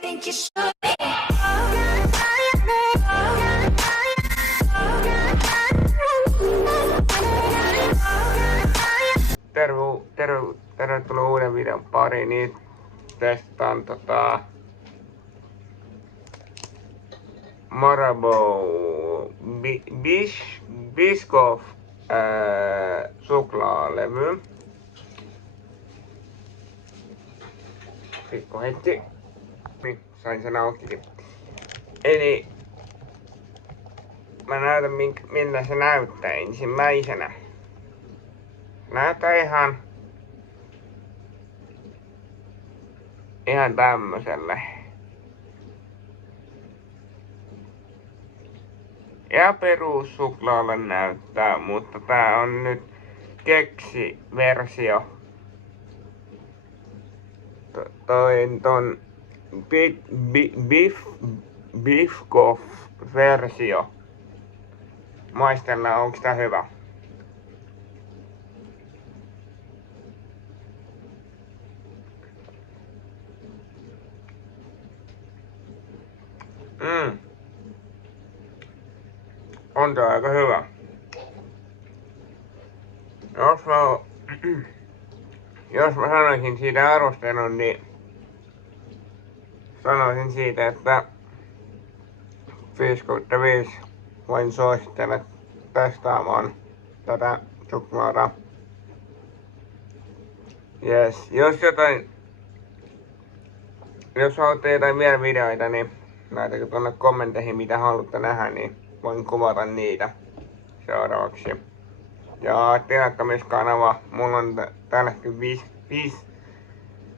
think you should be. Tervetuloa uuden videon pariin. Nyt testaan Marabou Biscoff suklaalevy. Pikku hetki. Niin, sain sen auki. Eli mä näytän miltä se näyttää ensimmäisenä. Näyttää ihan tämmöselle. Ja perussuklaalle näyttää, mutta tää on nyt keksiversio. Ton Biscoff versio. Maistellaan, onks tää hyvä? On tää aika hyvä. Jos mä sanoisin siitä arvostelun, niin sanoisin siitä, että 5/5 voin suositella testaamaan tätä suklaata. Yes. Jos haluatte jotain vielä videoita, niin laittakaa tuonne kommentteihin mitä haluatte nähdä, niin voin kuvata niitä seuraavaksi. Ja tilattamiskanava, mulla on tällä hetkellä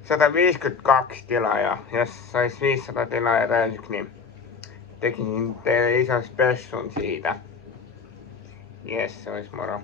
152 tilaajaa. Jos sais 500 tilaajaa täysiksi, niin tekisin teille ison spessun siitä. Jes, se ois moro.